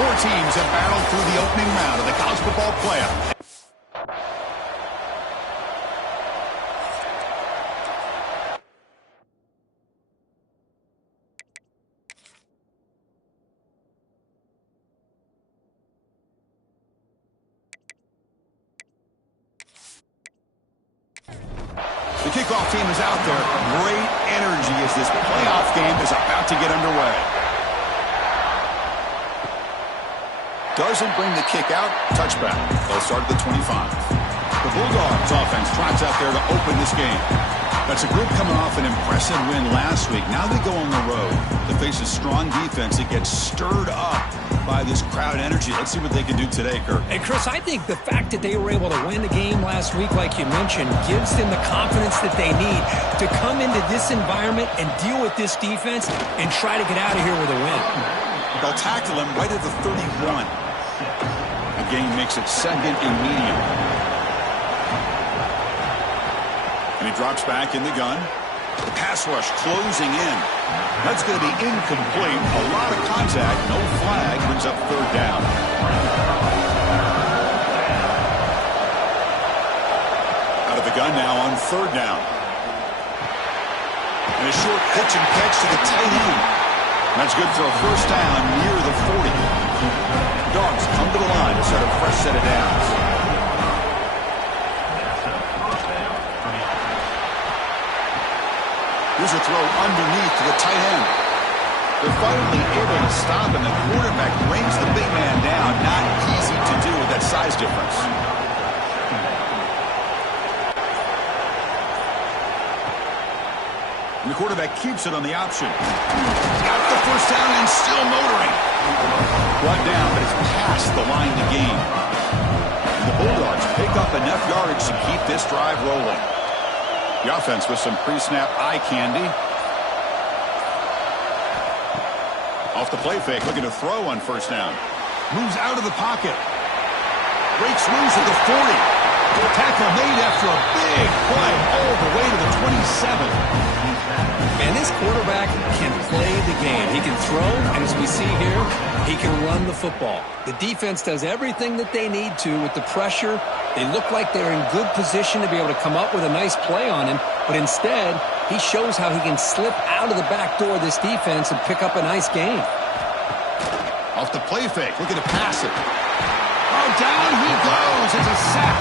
Four teams have battled through the opening round of the college football playoff. The kickoff team is out there. Great energy as this playoff game is about to get underway. Doesn't bring the kick out. Touchback. They'll start at the 25. The Bulldogs offense trots out there to open this game. That's a group coming off an impressive win last week. Now they go on the road to face a strong defense that gets stirred up by this crowd energy. Let's see what they can do today, Kirk. Hey, Chris, I think the fact that they were able to win the game last week, like you mentioned, gives them the confidence that they need to come into this environment and deal with this defense and try to get out of here with a win. They'll tackle him right at the 31. The game makes it second and medium. And he drops back in the gun. The pass rush closing in. That's going to be incomplete. A lot of contact. No flag. Brings up third down. Out of the gun now on third down. And a short pitch and catch to the tight end. That's good for a first down near the 40. Dogs come to the line to set a fresh set of downs. Here's a throw underneath to the tight end. They're finally able to stop, and the quarterback brings the big man down. Not easy to do with that size difference. And the quarterback keeps it on the option. Got the first down and still motoring. Brought down, but it's past the line to gain. And the Bulldogs pick up enough yardage to keep this drive rolling. The offense with some pre-snap eye candy. Off the play fake, looking to throw on first down. Moves out of the pocket. Breaks loose at the 40. Tackle made after a big play all the way to the 27. And this quarterback can play the game. He can throw, and as we see here, he can run the football. The defense does everything that they need to with the pressure. They look like they're in good position to be able to come up with a nice play on him, but instead, he shows how he can slip out of the back door of this defense and pick up a nice gain. Off the play fake, looking to pass it. Oh, down he goes. It's a sack.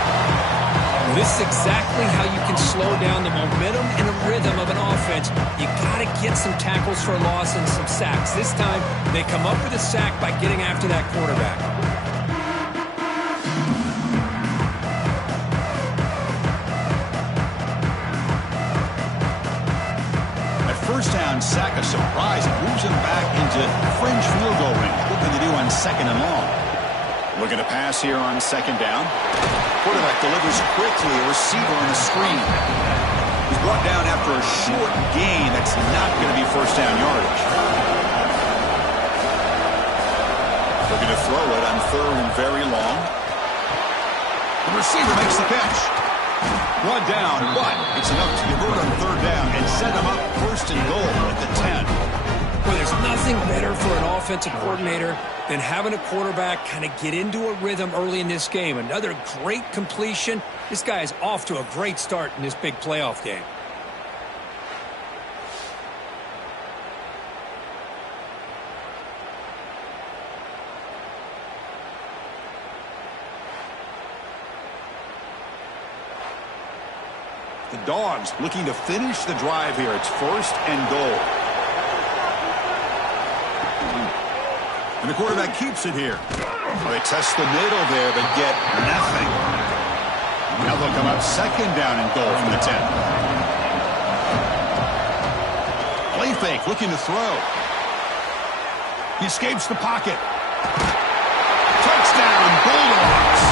This is exactly how you can slow down the momentum and the rhythm of an offense. You got to get some tackles for a loss and some sacks. This time, they come up with a sack by getting after that quarterback. At first down, sack a surprise. It moves him back into fringe field goal range. Looking to do on second and long. Looking to pass here on second down. Quarterback delivers quickly, a receiver on the screen. He's brought down after a short gain. That's not going to be first down yardage. Looking to throw it on third and very long. The receiver makes the catch. Brought down, but it's enough to convert on third down and set him up first and goal at the 10. Well, there's nothing better for an offensive coordinator than having a quarterback kind of get into a rhythm early in this game. Another great completion. This guy is off to a great start in this big playoff game. The Dogs looking to finish the drive here. It's first and goal. And the quarterback keeps it here. Well, they test the middle there, but get nothing. Now they'll come up second down and goal from the 10. Play fake, looking to throw. He escapes the pocket. Touchdown, Bulldogs,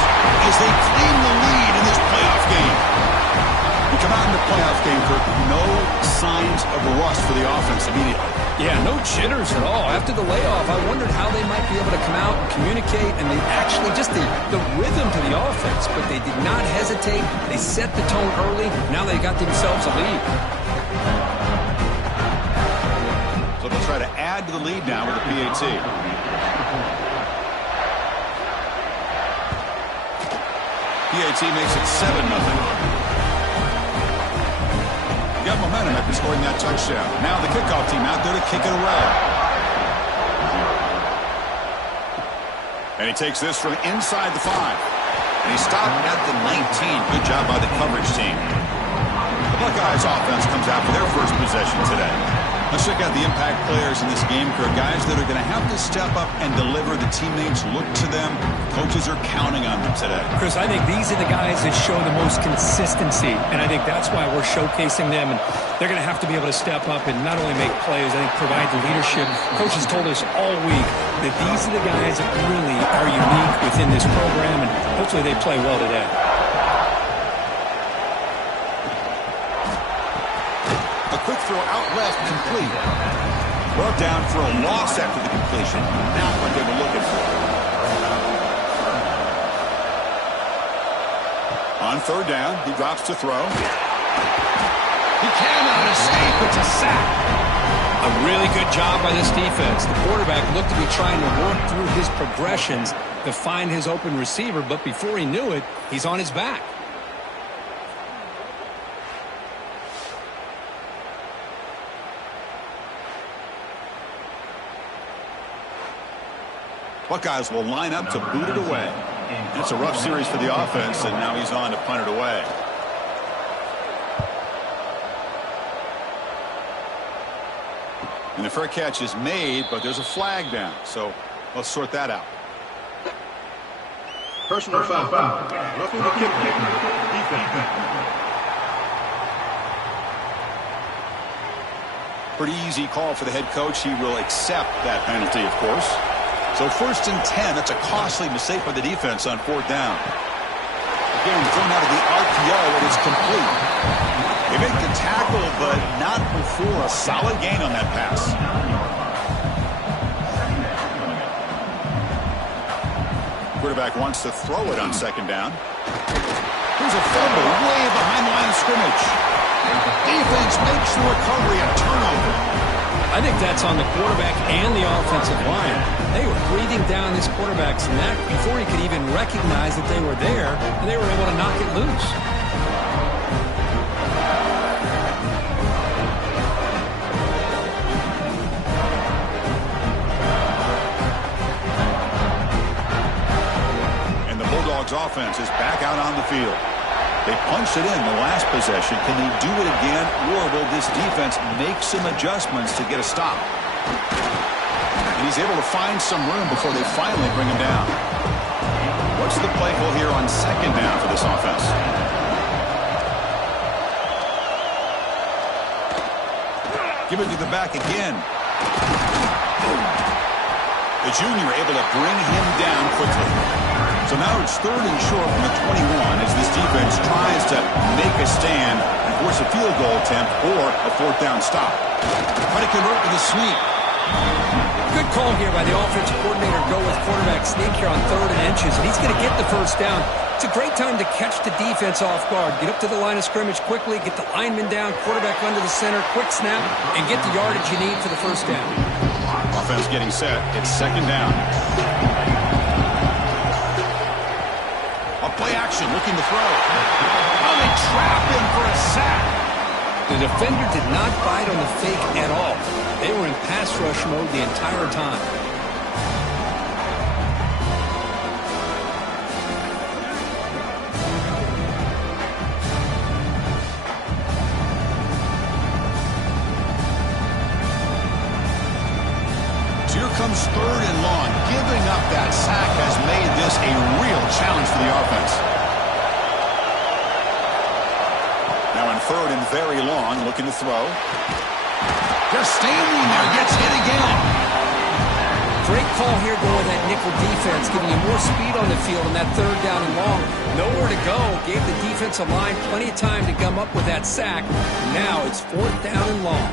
as they claim the lead in this playoff game. You come out in the playoff game, Kirk, no signs of rust for the offense immediately. Yeah, no jitters at all. After the layoff, I wondered how they might be able to come out and communicate, and they actually just the rhythm to the offense, but they did not hesitate. They set the tone early. Now they got themselves a lead. So they'll try to add to the lead now with the PAT. PAT makes it 7-0. Got momentum after scoring that touchdown. Now the kickoff team out there to kick it away. And he takes this from inside the 5. And he stopped at the 19. Good job by the coverage team. The Buckeyes offense comes out for their first possession today. Let's check out the impact players in this game, Kurt. Guys that are going to have to step up and deliver. The teammates look to them. Coaches are counting on them today. Chris, I think these are the guys that show the most consistency, and I think that's why we're showcasing them. And they're going to have to be able to step up and not only make plays, I think provide the leadership. Coaches told us all week that these are the guys that really are unique within this program, and hopefully they play well today. Quick throw out left, complete. Brought down for a loss after the completion. Not what they were looking for. On third down, he drops to throw. He cannot escape. It's a sack. A really good job by this defense. The quarterback looked to be trying to work through his progressions to find his open receiver, but before he knew it, he's on his back. Buckeyes will line up to boot it away. It's a rough series for the offense, and now he's on to punt it away. And the fair catch is made, but there's a flag down. So let's sort that out. Personal foul. Roughing the kick. Defense. Pretty easy call for the head coach. He will accept that penalty, of course. So 1st and 10, that's a costly mistake by the defense on 4th down. Again, thrown out of the RPO, and it's complete. They make the tackle, but not before a solid gain on that pass. Quarterback wants to throw it on 2nd down. Here's a fumble way behind the line of scrimmage. Defense makes the recovery a turnover. I think that's on the quarterback and the offensive line. They were breathing down this quarterback's neck before he could even recognize that they were there, and they were able to knock it loose. And the Bulldogs offense is back out on the field. They punched it in the last possession. Can they do it again, or will this defense make some adjustments to get a stop? And he's able to find some room before they finally bring him down. What's the play call here on 2nd down for this offense? Give it to the back again. The junior able to bring him down quickly. So now it's 3rd and short from the 21 as this defense tries to make a stand and force a field goal attempt or a 4th down stop. Try to convert with a sweep. Good call here by the offensive coordinator. Go with quarterback sneak here on 3rd and inches, and he's going to get the 1st down. It's a great time to catch the defense off guard. Get up to the line of scrimmage quickly, get the lineman down, quarterback under the center, quick snap, and get the yardage you need for the 1st down. Offense getting set. It's 2nd down. Play action, looking to throw. Oh, they trap him for a sack. The defender did not bite on the fake at all. They were in pass rush mode the entire time. So here comes 3rd and long. Giving up that sack has made this a real challenge for the offense. Now in 3rd and very long, looking to throw. Just standing there, gets hit again. Great call here going with that nickel defense, giving you more speed on the field on that 3rd down and long. Nowhere to go. Gave the defensive line plenty of time to come up with that sack. Now it's 4th down and long.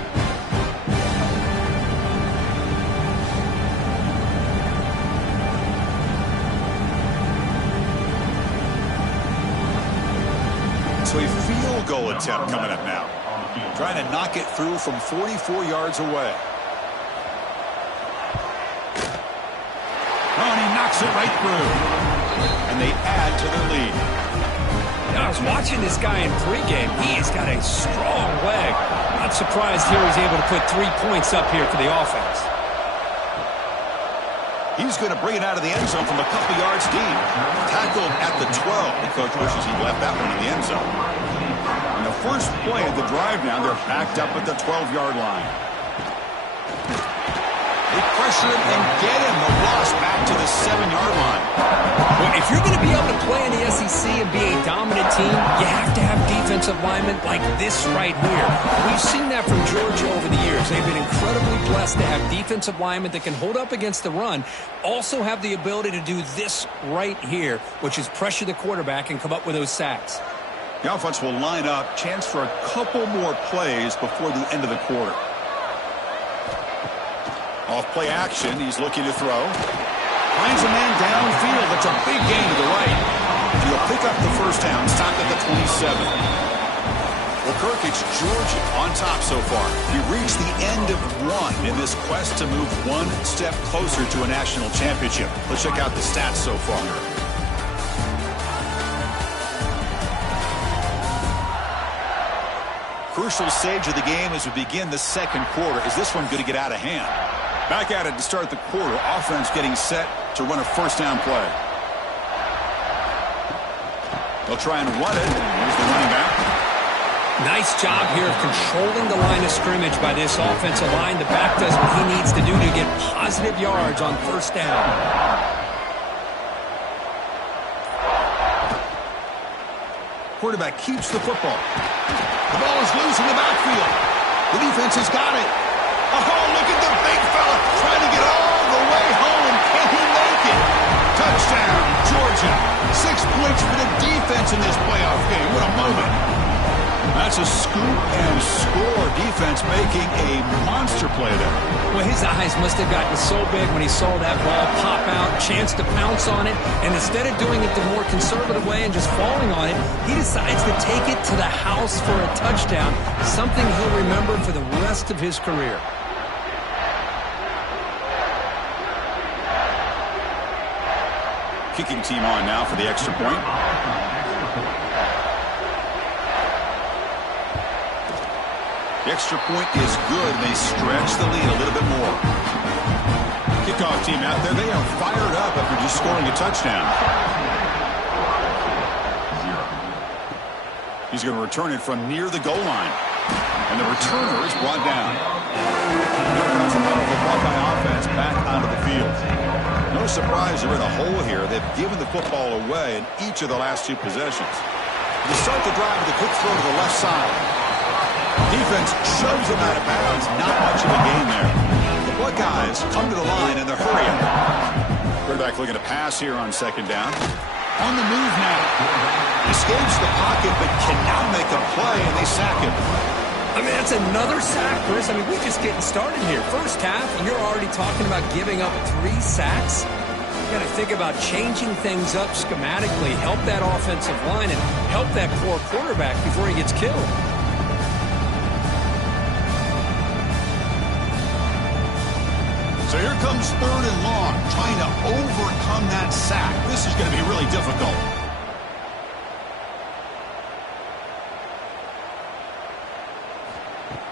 So a field goal attempt coming up now. Trying to knock it through from 44 yards away. Oh, and he knocks it right through. And they add to their lead. I was watching this guy in pregame. He's got a strong leg. Not surprised here he's able to put 3 points up here for the offense. He's going to bring it out of the end zone from a couple yards deep. Tackled at the 12. The coach wishes he left that one in the end zone. On the first play of the drive now, they're backed up at the 12-yard line. They pressure him and get him. The loss back to the 7-yard line. Well, if you're going to be able to play in the SEC and be a dominant team, you have to have defensive linemen like this right here. We've seen that from Georgia over the years. They've been incredibly blessed to have defensive linemen that can hold up against the run, also have the ability to do this right here, which is pressure the quarterback and come up with those sacks. The offense will line up. Chance for a couple more plays before the end of the quarter. Off play action. He's looking to throw. Finds a man downfield. That's a big gain to the right. And he'll pick up the first down. Stopped at the 27. Well, Kirk, it's Georgia on top so far. We reached the end of one in this quest to move one step closer to a national championship. Let's check out the stats so far. Crucial stage of the game as we begin the second quarter. Is this one going to get out of hand? Back at it to start the quarter. Offense getting set to run a first down play. They'll try and run it. Here's the running back. Nice job here of controlling the line of scrimmage by this offensive line. The back does what he needs to do to get positive yards on first down. Quarterback keeps the football. The ball is loose in the backfield. The defense has got it. Oh, look at the big fella trying to get all the way home. Can he make it? Touchdown, Georgia. 6 points for the defense in this playoff game. What a moment. That's a scoop and score. Defense making a monster play there. Well, his eyes must have gotten so big when he saw that ball pop out, chance to pounce on it, and instead of doing it the more conservative way and just falling on it, he decides to take it to the house for a touchdown, something he'll remember for the rest of his career. Kicking team on now for the extra point. The extra point is good. They stretch the lead a little bit more. Kickoff team out there. They are fired up after just scoring a touchdown. He's going to return it from near the goal line. And the returner is brought down. Here comes a powerful Buckeye offense back onto the field. No surprise they're in a hole here. They've given the football away in each of the last 2 possessions. They start the drive with a quick throw to the left side. Defense shoves them out of bounds. Not much of a gain there. The Buckeyes come to the line and they're hurrying. Quarterback looking to pass here on second down. On the move now. Escapes the pocket but cannot make a play, and they sack him. I mean, that's another sack, Chris. I mean, we're just getting started here. First half, and you're already talking about giving up 3 sacks. You got to think about changing things up schematically, help that offensive line, and help that poor quarterback before he gets killed. So here comes third and long, trying to overcome that sack. This is going to be really difficult.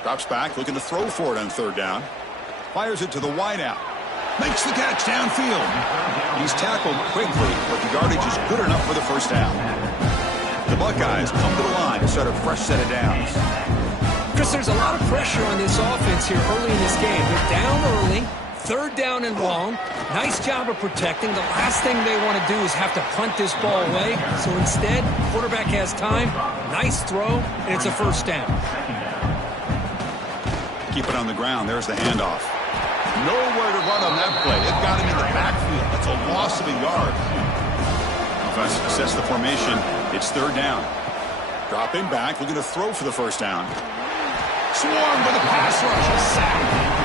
Drops back, looking to throw for it on third down. Fires it to the wideout. Makes the catch downfield. He's tackled quickly, but the yardage is good enough for the first down. The Buckeyes come to the line to start a fresh set of downs. Chris, there's a lot of pressure on this offense here early in this game. They're down early. Third down and long. Nice job of protecting. The last thing they want to do is have to punt this ball away. So instead, quarterback has time. Nice throw, and it's a first down. Keep it on the ground. There's the handoff. Nowhere to run on that play. They've got him in the backfield. That's a loss of a yard. Offense sets the formation. It's third down. Dropping back, looking to throw for the first down. Swarmed by the pass rush. A sack.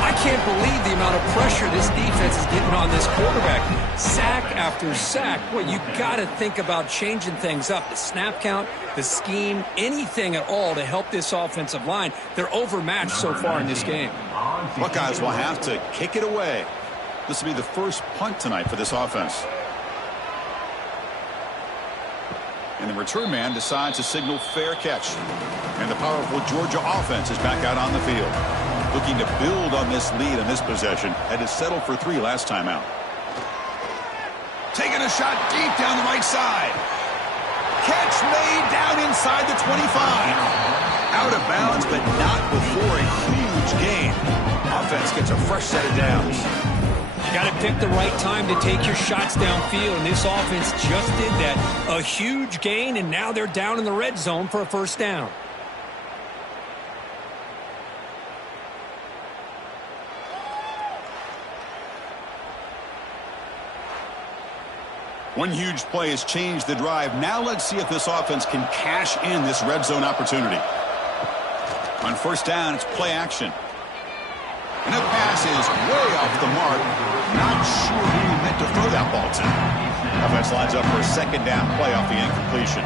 I can't believe the amount of pressure this defense is getting on this quarterback. Sack after sack. Well, you got to think about changing things up. The snap count, the scheme, anything at all to help this offensive line. They're overmatched so far in this game. Buckeyes will have to kick it away. This will be the first punt tonight for this offense. And the return man decides to signal fair catch. And the powerful Georgia offense is back out on the field, looking to build on this lead in this possession. Had to settle for 3 last time out. Taking a shot deep down the right side. Catch made down inside the 25. Out of bounds, but not before a huge gain. Offense gets a fresh set of downs. You got to pick the right time to take your shots downfield, and this offense just did that. A huge gain, and now they're down in the red zone for a first down. One huge play has changed the drive. Now let's see if this offense can cash in this red zone opportunity. On first down, it's play action. And the pass is way off the mark. Not sure who he meant to throw that ball to. Offense lines up for a second down play off the incompletion.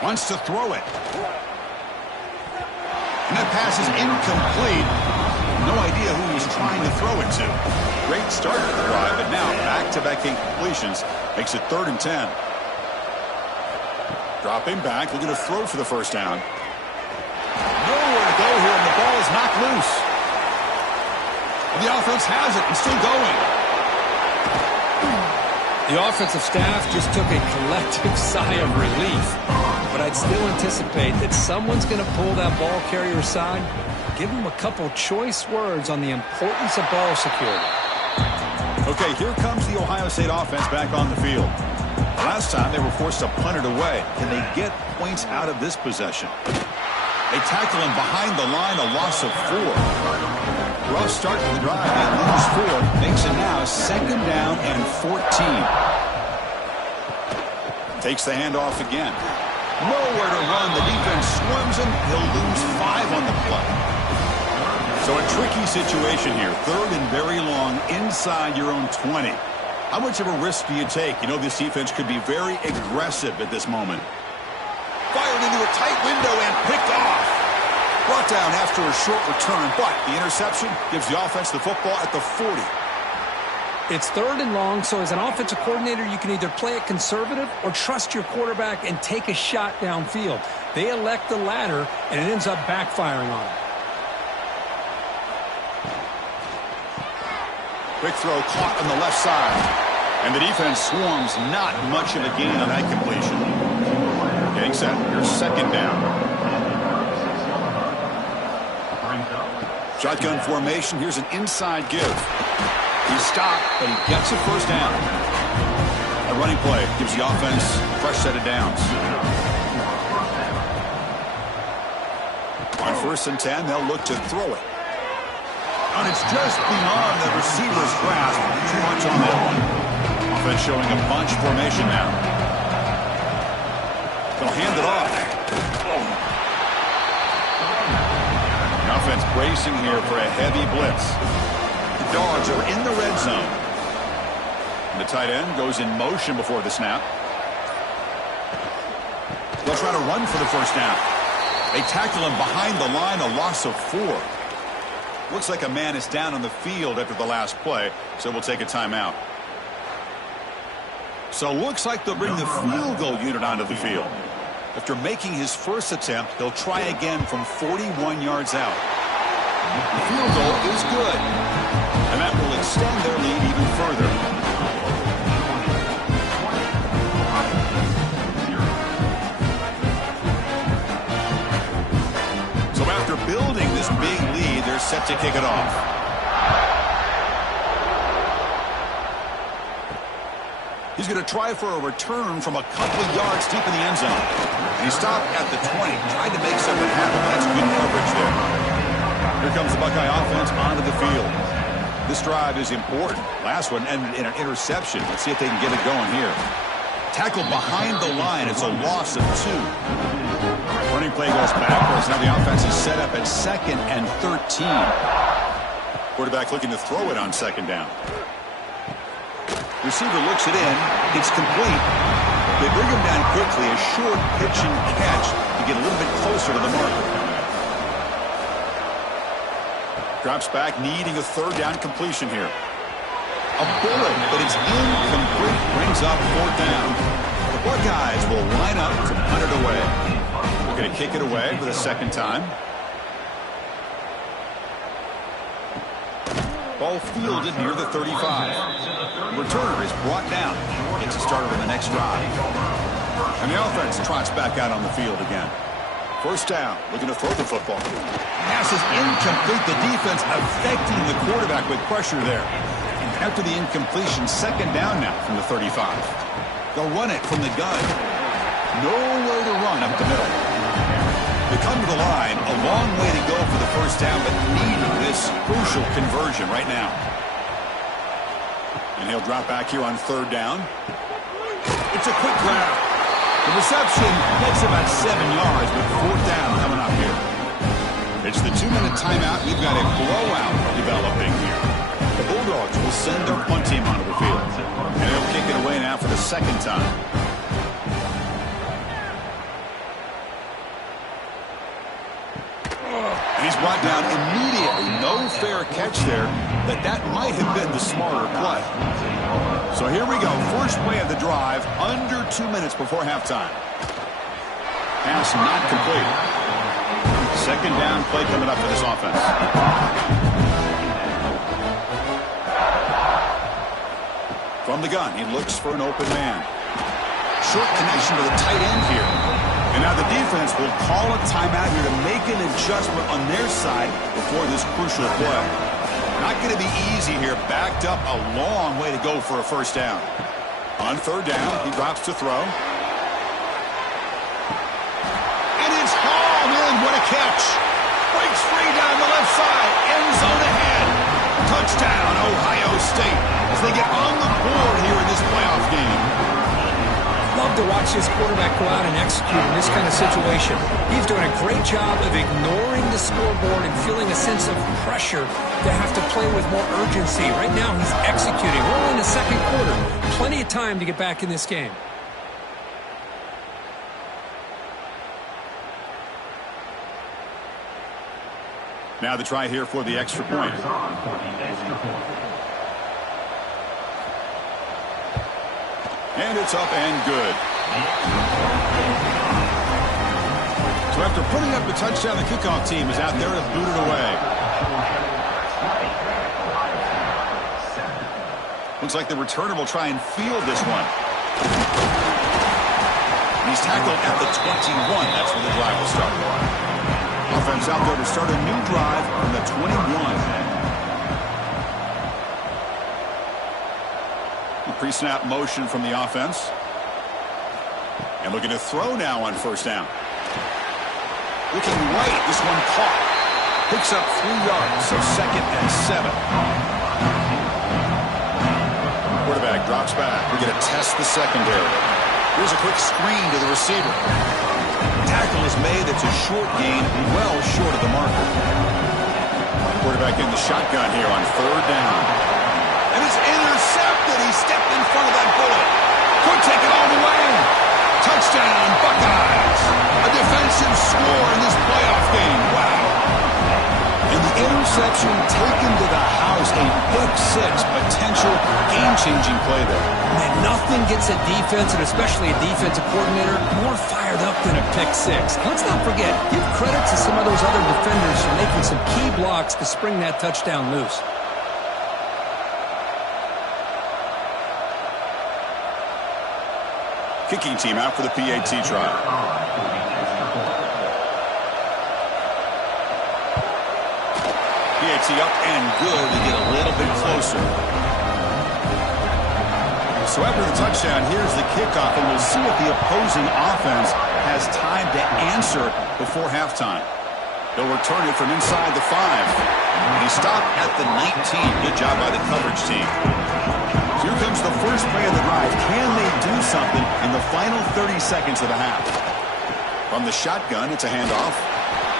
Wants to throw it. And that pass is incomplete. No idea who he's trying to throw it to. Great start to the drive, but now back-to-back incompletions makes it 3rd and 10. Dropping back, looking to throw for the first down. Nowhere to go here, and the ball is knocked loose. And the offense has it and still going. The offensive staff just took a collective sigh of relief. But I'd still anticipate that someone's going to pull that ball carrier aside, give him a couple choice words on the importance of ball security. Okay, here comes the Ohio State offense back on the field. Last time they were forced to punt it away. Can they get points out of this possession? They tackle him behind the line, a loss of 4. Rough start to the drive. They lose 4. Makes it now 2nd down and 14. Takes the handoff again. Nowhere to run. The defense swarms him. He'll lose 5 on the play. So a tricky situation here. 3rd and very long inside your own 20. How much of a risk do you take? You know this defense could be very aggressive at this moment. Fired into a tight window and picked off. Brought down after a short return, but the interception gives the offense the football at the 40. It's 3rd and long, so as an offensive coordinator, you can either play it conservative or trust your quarterback and take a shot downfield. They elect the latter, and it ends up backfiring on them. Quick throw caught on the left side. And the defense swarms, not much of a gain on that completion. Getting set, your 2nd down. Shotgun formation, here's an inside give. He's stopped, but he gets a first down. A running play gives the offense a fresh set of downs. On 1st and 10, they'll look to throw it. And it's just beyond the receiver's grasp. Too much on that one. Offense showing a bunch formation now. They'll hand it off. The offense bracing here for a heavy blitz. The Dogs are in the red zone. And the tight end goes in motion before the snap. They'll try to run for the first down. They tackle him behind the line, a loss of 4. Looks like a man is down on the field after the last play, so we'll take a timeout. So looks like they'll bring the field goal unit onto the field. After making his first attempt, they'll try again from 41 yards out. The field goal is good, and that will extend their lead even further. Building this big lead, they're set to kick it off. He's going to try for a return from a couple of yards deep in the end zone. And he stopped at the 20, tried to make something happen. That's good coverage there. Here comes the Buckeye offense onto the field. This drive is important. Last one ended in an interception. Let's see if they can get it going here. Tackled behind the line. It's a loss of 2. Running play goes backwards. Now the offense is set up at 2nd and 13. Quarterback looking to throw it on 2nd down. Receiver looks it in. It's complete. They bring him down quickly. A short pitch and catch to get a little bit closer to the marker. Drops back, needing a 3rd down completion here. A bullet, but it's incomplete. Brings up fourth down. The Buckeyes will line up to punt it away. We're going to kick it away for the second time. Ball fielded near the 35. Returner is brought down. Gets a starter in the next drive. And the offense trots back out on the field again. First down, looking to throw the football. Pass is incomplete. The defense affecting the quarterback with pressure there. After the incompletion, second down now from the 35. They'll run it from the gun. Nowhere to run up the middle. They come to the line, a long way to go for the first down, but needing this crucial conversion right now. And he'll drop back here on third down. It's a quick grab. The reception gets about 7 yards, with fourth down coming up here. It's the 2-minute timeout. We've got a blowout developing here. The Bulldogs will send their punt team onto the field. And they'll kick it away now for the second time. And he's brought down immediately. No fair catch there, but that might have been the smarter play. So here we go. First play of the drive, under 2 minutes before halftime. Pass not complete. Second down play coming up for this offense. From the gun, he looks for an open man. Short connection to the tight end here. And now the defense will call a timeout here to make an adjustment on their side before this crucial play. Not going to be easy here. Backed up a long way to go for a first down. On third down, he drops to throw. And it's hauled in. What a catch. Breaks free down the left side. End zone ahead. Touchdown, Ohio State, as they get on the board here in this playoff game. Love to watch this quarterback go out and execute in this kind of situation. He's doing a great job of ignoring the scoreboard and feeling a sense of pressure to have to play with more urgency. Right now, he's executing. We're in the second quarter. Plenty of time to get back in this game. Now the try here for the extra point. And it's up and good. So after putting up the touchdown, the kickoff team is out there to boot it away. Looks like the returner will try and field this one. He's tackled at the 21. That's where the drive will start. Offense out there to start a new drive from the 21. Pre-snap motion from the offense. And looking to throw now on first down. Looking right, this one caught. Picks up 3 yards, so second and 7. Quarterback drops back. We're going to test the secondary. Here's a quick screen to the receiver. Tackle is made. It's a short gain, well short of the marker. Quarterback in the shotgun here on third down. And it's intercepted. He stepped in front of that bullet. Could take it all the way. Touchdown, Buckeyes. A defensive score in this playoff game. Wow. And the interception taken to the house. A pick six. Potential game-changing play there. Man, nothing gets a defense, and especially a defensive coordinator, more fired up than a pick six. Let's not forget, give credit to some of those other defenders for making some key blocks to spring that touchdown loose. Kicking team out for the PAT try. PAT up and good to get a little bit closer. So after the touchdown, here's the kickoff, and we'll see if the opposing offense has time to answer before halftime. They'll return it from inside the 5. And he stopped at the 19. Good job by the coverage team. Here comes the first play of the drive. Can they do something in the final 30 seconds of the half? From the shotgun, it's a handoff.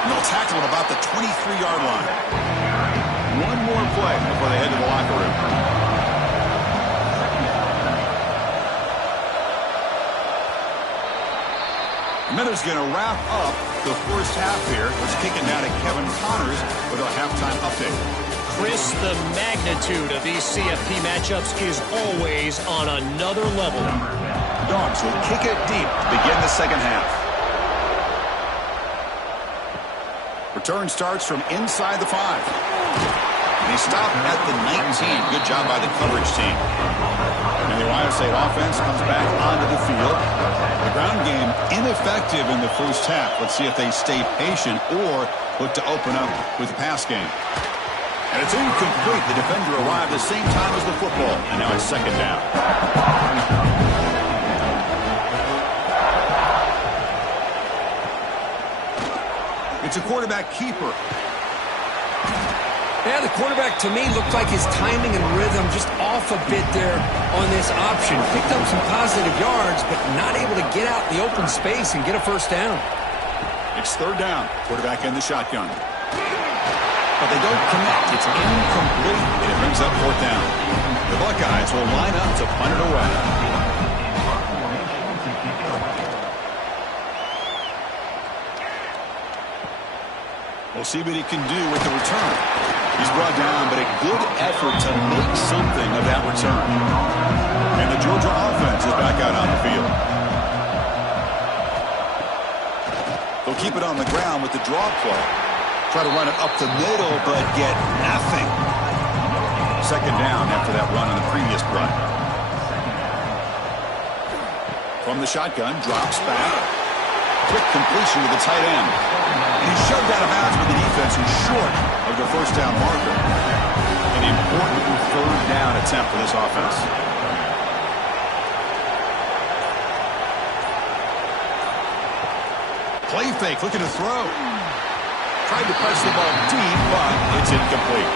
And they'll tackle at about the 23-yard line. One more play before they head to the locker room. Miller's going to wrap up the first half here. Let's kick it down to Kevin Connors with a halftime update. Chris, the magnitude of these CFP matchups is always on another level. Dogs will kick it deep to begin the second half. Return starts from inside the 5. And he stopped at the 19. Good job by the coverage team. And the Ohio State offense comes back onto the field. The ground game ineffective in the first half. Let's see if they stay patient or look to open up with the pass game. And it's incomplete. The defender arrived the same time as the football. And now it's second down. It's a quarterback keeper. Yeah, the quarterback, to me, looked like his timing and rhythm just off a bit there on this option. Picked up some positive yards, but not able to get out in the open space and get a first down. It's third down. Quarterback in the shotgun. But they don't connect. It's incomplete, and it brings up fourth down. The Buckeyes will line up to punt it away. We'll see what he can do with the return. He's brought down, but a good effort to make something of that return. And the Georgia offense is back out on the field. They'll keep it on the ground with the draw play. Try to run it up the middle, but get nothing. Second down after that run on the previous run. From the shotgun, drops back. Quick completion to the tight end. And he's shoved out of bounds with the defense who's short of the first down marker. An important third down attempt for this offense. Play fake, looking to throw. Tried to press the ball deep, but it's incomplete.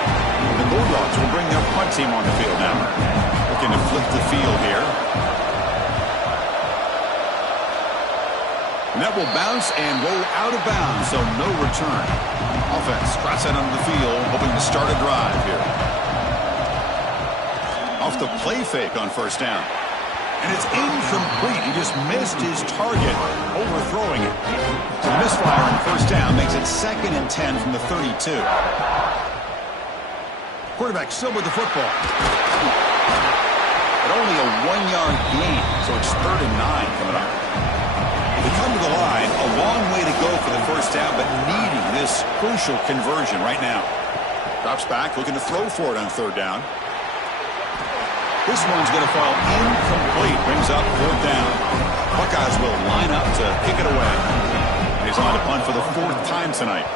The Bulldogs will bring their punt team on the field now. Looking to flip the field here. And that will bounce and roll out of bounds, so no return. Offense trots out onto the field, hoping to start a drive here. Off the play fake on first down. And it's incomplete. He just missed his target, overthrowing it. So the misfire on first down makes it 2nd and 10 from the 32. Quarterback still with the football. But only a 1-yard gain, so it's 3rd and 9 coming up. They come to the line, a long way to go for the first down, but needing this crucial conversion right now. Drops back, looking to throw for it on third down. This one's going to fall incomplete, brings up fourth down. Buckeyes will line up to kick it away. He's on to punt for the 4th time tonight.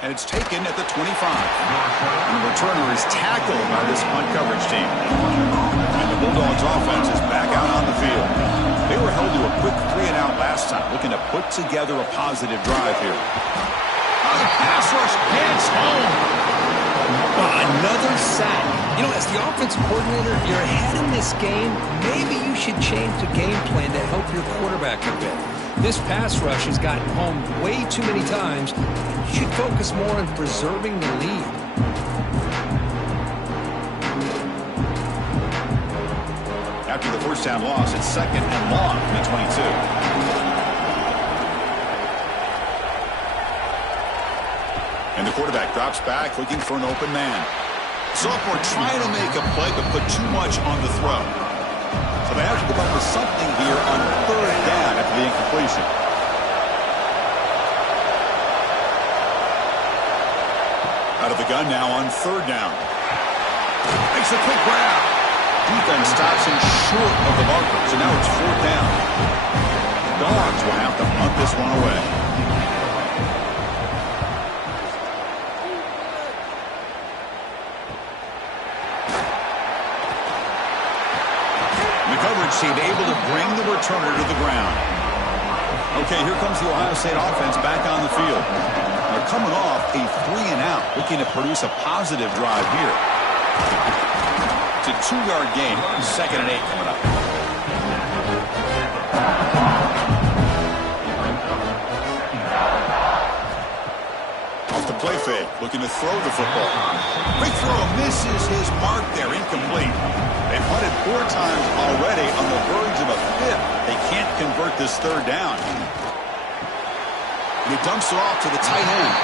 And it's taken at the 25. And the returner is tackled by this punt coverage team. And the Bulldogs offense is back out on the field. They were held to a quick 3-and-out last time, looking to put together a positive drive here. Oh, the pass rush hits home. Another sack. You know, as the offensive coordinator, you're ahead in this game. Maybe you should change the game plan to help your quarterback a bit. This pass rush has gotten home way too many times. You should focus more on preserving the lead. After the first down loss, it's 2nd and long from the 22. And the quarterback drops back, looking for an open man. Sophomore trying to make a play, but put too much on the throw. So they have to come up with something here on third down after the incompletion. Out of the gun now on third down. Makes a quick grab. Defense stops him short of the marker, so now it's fourth down. The Dogs will have to punt this one away. Team able to bring the returner to the ground. Okay, here comes the Ohio State offense back on the field. They're coming off a 3-and-out, looking to produce a positive drive here. It's a 2-yard gain, 2nd and 8 coming up. Off the play fake, looking to throw the football. Quick throw, misses his mark there, incomplete. They've punted 4 times already, on the verge of a 5th. They can't convert this third down. He dumps it off to the tight end.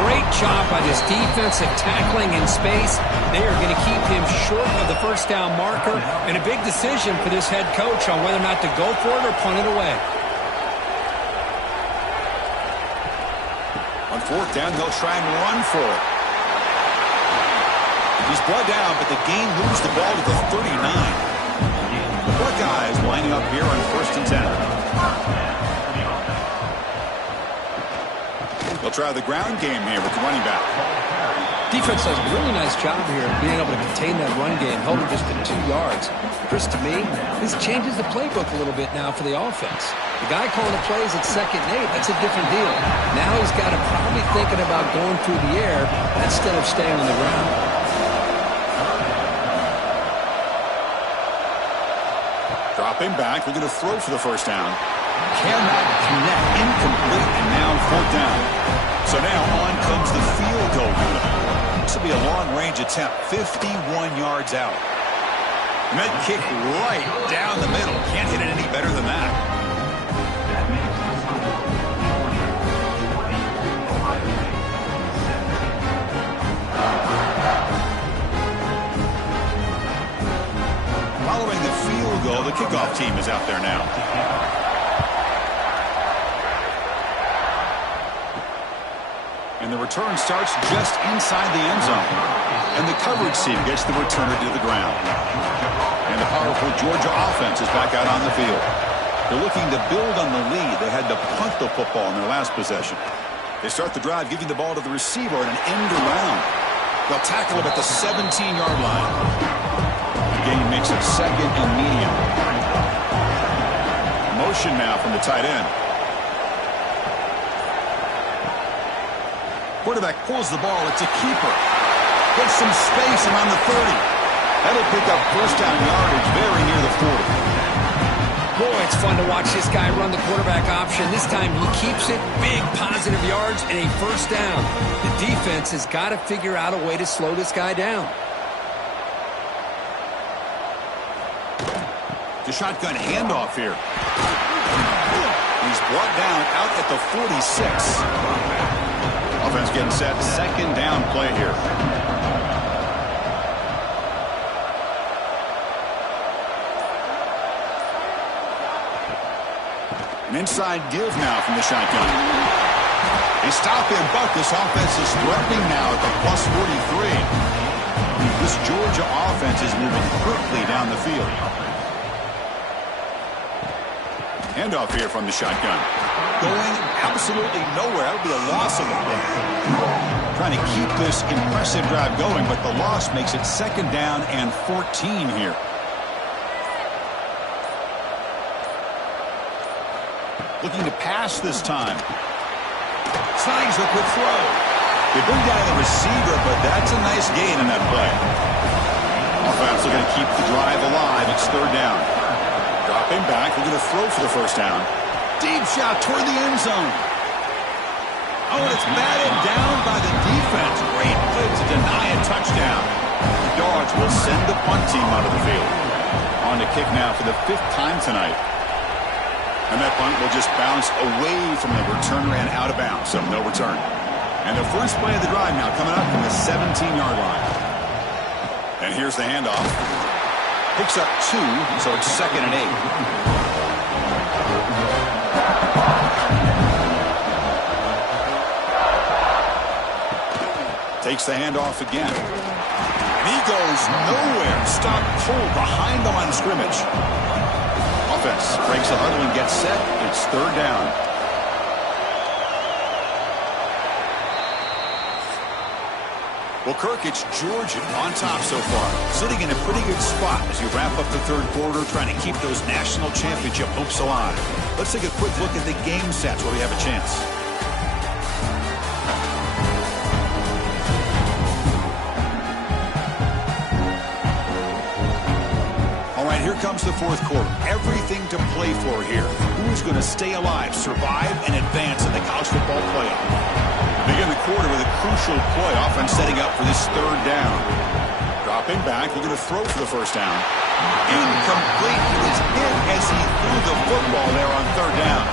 Great job by this defensive tackling in space. They are going to keep him short of the first down marker, and a big decision for this head coach on whether or not to go for it or punt it away. On fourth down, they'll try and run for it. He's brought down, but the gain moves the ball to the 39. The Buckeyes lining up here on 1st and 10. They'll try the ground game here with the running back. Defense does a really nice job here of being able to contain that run game, holding just to 2 yards. Chris, to me, this changes the playbook a little bit now for the offense. The guy calling the plays at 2nd and 8, that's a different deal. Now he's got to probably thinking about going through the air instead of staying on the ground. Dropping back, they're going to throw for the first down. Cannot connect, incomplete, and now 4th down. So now on comes the field goal unit. This will be a long-range attempt, 51 yards out. Met kick right down the middle. Can't hit it any better than that. Following the field goal, the kickoff team is out there now. And the return starts just inside the end zone. And the coverage team gets the returner to the ground. And the powerful Georgia offense is back out on the field. They're looking to build on the lead. They had to punt the football in their last possession. They start the drive giving the ball to the receiver in an end around. They'll tackle him at the 17-yard line. The game makes it 2nd and medium. Motion now from the tight end. Quarterback pulls the ball. It's a keeper. Gets some space around the 30. That'll pick up first down yardage very near the 40. Boy, it's fun to watch this guy run the quarterback option. This time he keeps it. Big positive yards and a first down. The defense has got to figure out a way to slow this guy down. The shotgun handoff here. He's brought down out at the 46. Offense getting set. 2nd down play here. An inside give now from the shotgun. They stop him, but this offense is threatening now at the plus 43. This Georgia offense is moving quickly down the field. Handoff here from the shotgun. Going absolutely nowhere. That would be a loss of the play. Trying to keep this impressive drive going, but the loss makes it 2nd down and 14 here. Looking to pass this time. Signs a quick throw. They bring down the receiver, but that's a nice gain in that play. Offense looking to keep the drive alive. It's 3rd down. Dropping back. We're going to throw for the first down. Deep shot toward the end zone. Oh, and it's batted down by the defense. Great play to deny a touchdown. The Dogs will send the punt team out of the field. On to kick now for the 5th time tonight. And that punt will just bounce away from the returner and out of bounds, so no return. And the first play of the drive now coming up from the 17-yard line. And here's the handoff. Picks up 2, so it's 2nd and 8. Takes the handoff again. And he goes nowhere. Stop cold behind the line of scrimmage. Offense breaks the huddle and gets set. It's 3rd down. Well, Kirk, it's Georgia on top so far. Sitting in a pretty good spot as you wrap up the 3rd quarter, trying to keep those national championship hopes alive. Let's take a quick look at the game stats where we have a chance. Here comes the 4th quarter. Everything to play for here. Who is going to stay alive, survive, and advance in the college football playoff? Begin the quarter with a crucial play, offense setting up for this 3rd down. Dropping back, we're going to throw for the first down. Incomplete. He was hit as he threw the football there on 3rd down.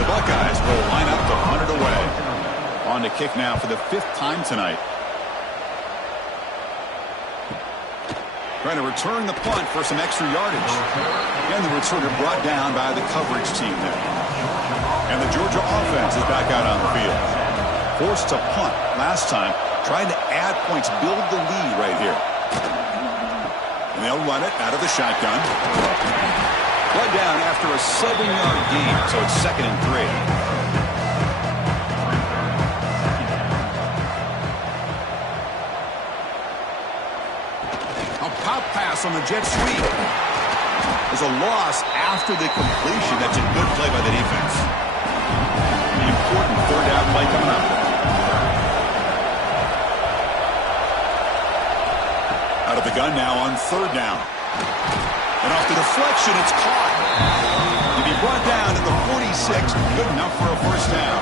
The Buckeyes will line up to punt it away. On to kick now for the 5th time tonight. Trying to return the punt for some extra yardage. And the returner brought down by the coverage team there. And the Georgia offense is back out on the field. Forced to punt last time. Trying to add points, build the lead right here. And they'll run it out of the shotgun. Brought down after a 7-yard gain, so it's 2nd and 3. Pop pass on the jet sweep. There's a loss after the completion. That's a good play by the defense. An important 3rd down play coming up. Out of the gun now on 3rd down. And off the deflection, it's caught. To be brought down at the 46, good enough for a 1st down.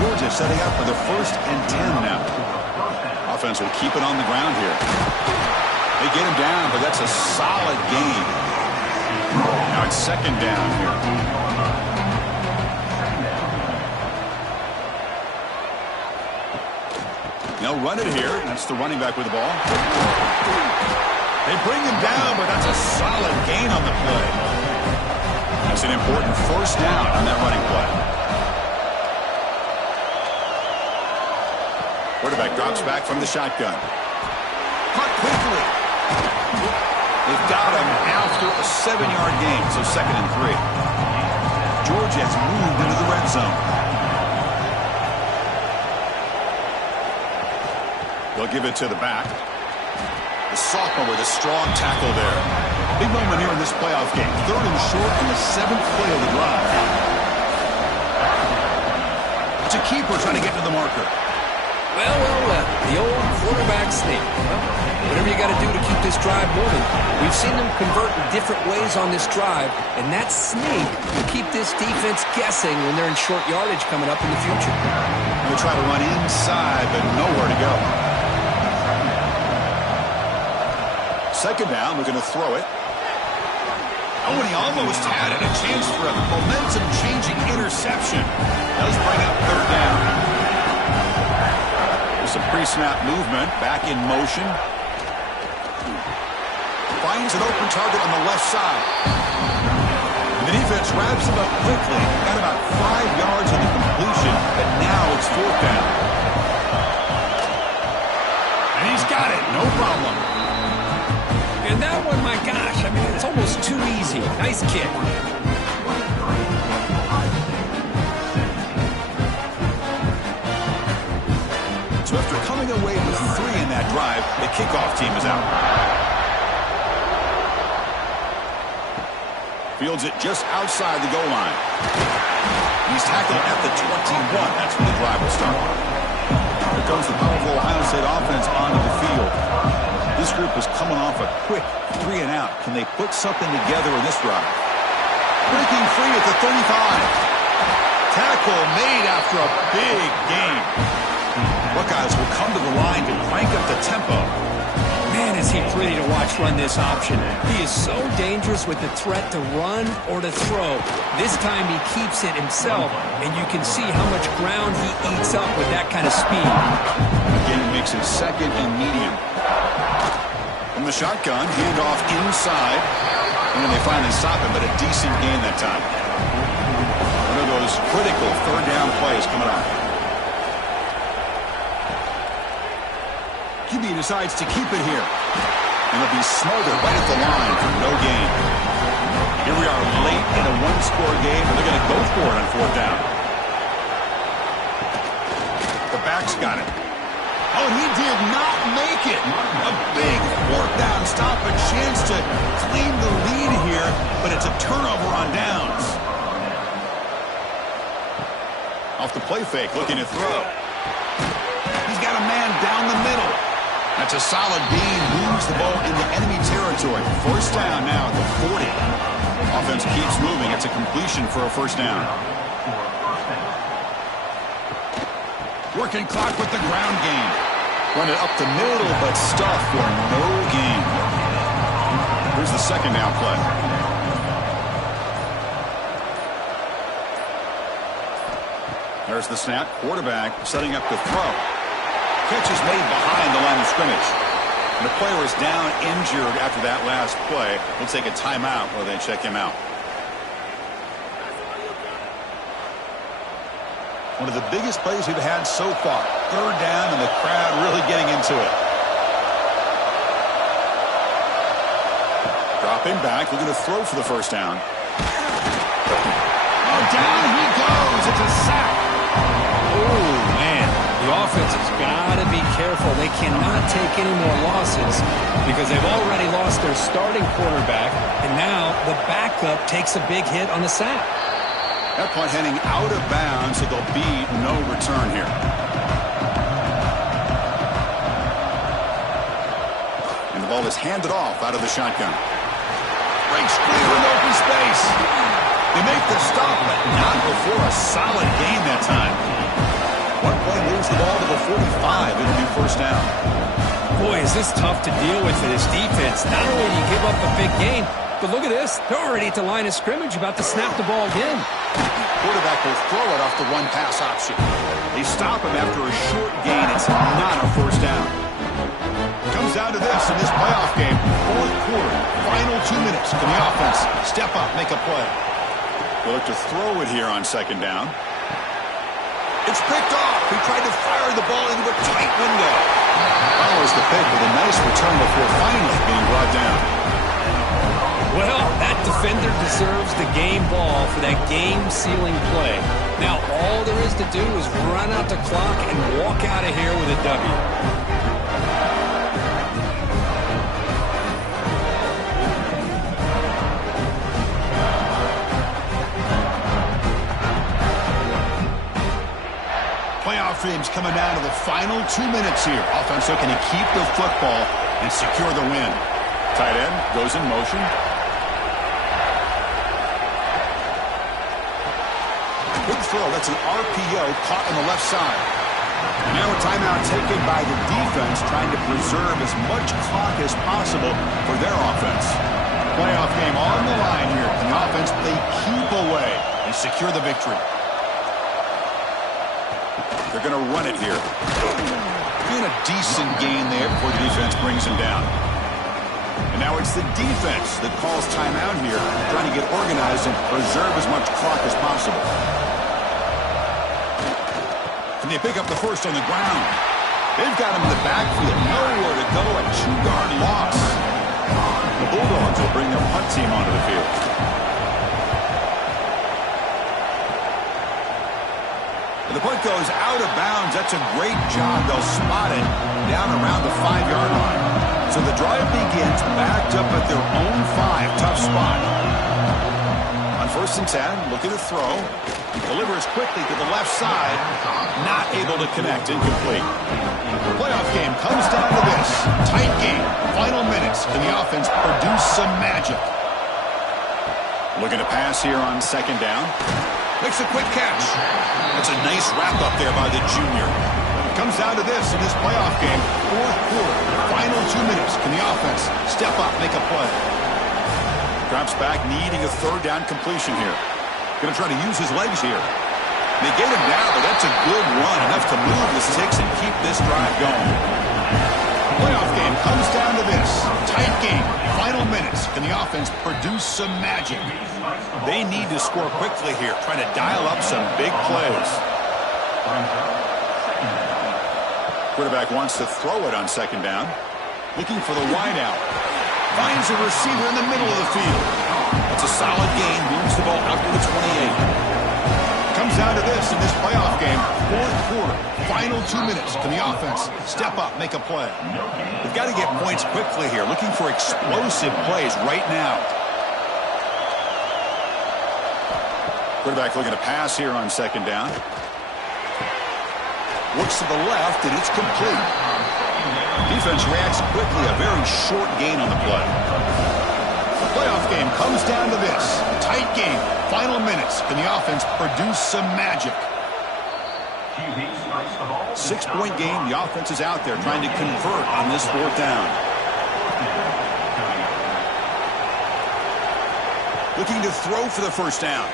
Georgia setting up for the 1st and 10 now. Offense will keep it on the ground here. They get him down, but that's a solid gain. Now it's 2nd down here. They'll run it here. That's the running back with the ball. They bring him down, but that's a solid gain on the play. That's an important 1st down on that running play. Quarterback drops back from the shotgun. Caught quickly. They've got him after a 7-yard gain, so 2nd and 3. Georgia has moved into the red zone. They'll give it to the back. The sophomore with a strong tackle there. Big moment here in this playoff game. 3rd and short on the 7th play of the drive. It's a keeper trying to get to the marker. Well. The old quarterback sneak. Well, whatever you got to do to keep this drive moving. We've seen them convert in different ways on this drive, and that sneak will keep this defense guessing when they're in short yardage coming up in the future. They'll try to run inside, but nowhere to go. 2nd down, we're going to throw it. Oh, and he almost had it. A chance for a momentum-changing interception. Does bring up 3rd down. Some pre-snap movement, back in motion. Finds an open target on the left side. The defense wraps him up quickly. Got about 5 yards on the completion, but now it's 4th down. And he's got it, no problem. And that one, my gosh, I mean, it's almost too easy. Nice kick. So after coming away with 3 in that drive, the kickoff team is out. Fields it just outside the goal line. He's tackled at the 21. That's when the drive will start. Here comes the powerful Ohio State offense onto the field. This group is coming off a quick 3 and out. Can they put something together in this drive? Breaking free at the 35. Tackle made after a big gain. Buckeyes will come to the line to crank up the tempo. Man, is he pretty to watch run this option. He is so dangerous with the threat to run or to throw. This time he keeps it himself, and you can see how much ground he eats up with that kind of speed. Again, makes it 2nd and medium. From the shotgun, handoff inside. And then they finally stop him, but a decent gain that time. One of those critical 3rd down plays coming up. QB decides to keep it here. And it'll be smothered right at the line for no gain. Here we are late in a 1-score game, and they're going to go for it on 4th down. The back's got it. Oh, and he did not make it. A big 4th down stop, a chance to claim the lead here, but it's a turnover on downs. Off the play fake, looking to throw. He's got a man down the middle. That's a solid gain, moves the ball into enemy territory. 1st down now at the 40. Offense keeps moving. It's a completion for a 1st down. Working clock with the ground game. Run it up the middle, but stuff for no gain. Here's the 2nd down play. There's the snap. Quarterback setting up to throw. Catch is made behind the line of scrimmage. And the player is down injured after that last play. We'll take a timeout while they check him out. One of the biggest plays we've had so far. Third down and the crowd really getting into it. Dropping back, looking to throw for the first down. Oh, down he goes. It's a sack. Oh, man. The offense has got to be careful. They cannot take any more losses because they've already lost their starting quarterback, and now the backup takes a big hit on the sack. That punt heading out of bounds, so there'll be no return here. And the ball is handed off out of the shotgun. Breaks clear in open space. They make the stop, but not before a solid gain that time. One play moves the ball to the 45. It'll be first down. Boy, is this tough to deal with for this defense. Not only do you give up a big gain, but look at this. They're already at the line of scrimmage about to snap the ball again. Quarterback will throw it off the one-pass option. They stop him after a short gain. It's not a first down. Comes down to this in this playoff game. Fourth quarter, final 2 minutes. Can the offense step up, make a play? They'll look to throw it here on second down. It's picked off. He tried to fire the ball into a tight window. Follows the pick with a nice return before finally being brought down. Well, that defender deserves the game ball for that game-sealing play. Now, all there is to do is run out the clock and walk out of here with a W. Playoff games coming down to the final 2 minutes here. Offense looking to keep the football and secure the win. Tight end goes in motion. Good throw. That's an RPO caught on the left side. Now a timeout taken by the defense, trying to preserve as much clock as possible for their offense. Playoff game on the line here. The offense, they keep away and secure the victory. They're going to run it here. Doing a decent gain there before the defense brings him down. And now it's the defense that calls timeout here, trying to get organized and preserve as much clock as possible. Can they pick up the first on the ground? They've got him in the backfield. Nowhere to go. A 2-yard loss. The Bulldogs will bring their punt team onto the field. The punt goes out of bounds. That's a great job. They'll spot it down around the 5-yard line. So the drive begins backed up at their own 5. Tough spot. On first and 10, looking to throw. Delivers quickly to the left side. Not able to connect. Incomplete. The playoff game comes down to this. Tight game. Final minutes. Can the offense produce some magic? Looking to pass here on second down. Makes a quick catch. That's a nice wrap-up there by the junior. It comes down to this in this playoff game. Fourth quarter, final 2 minutes. Can the offense step up, make a play? Drops back, needing a third down completion here. Going to try to use his legs here. They get him down, but that's a good run. Enough to move the sticks and keep this drive going. Playoff game comes down to this. Tight game, final minutes. Can the offense produce some magic? They need to score quickly here, trying to dial up some big plays. Quarterback wants to throw it on second down. Looking for the wideout. Finds a receiver in the middle of the field. That's a solid gain. Moves the ball out to the 28. Comes down to this in this playoff game. Fourth quarter, final 2 minutes. Can the offense step up, make a play? They've got to get points quickly here. Looking for explosive plays right now. Quarterback looking to pass here on second down. Looks to the left, and it's complete. Defense reacts quickly. A very short gain on the play. The playoff game comes down to this. Tight game. Final minutes. Can the offense produce some magic? 6-point game. The offense is out there trying to convert on this fourth down. Looking to throw for the first down.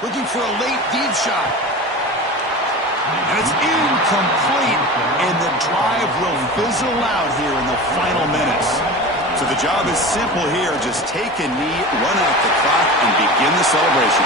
Looking for a late deep shot. And it's incomplete. And the drive will fizzle out here in the final minutes. So the job is simple here. Just take a knee, run out the clock, and begin the celebration.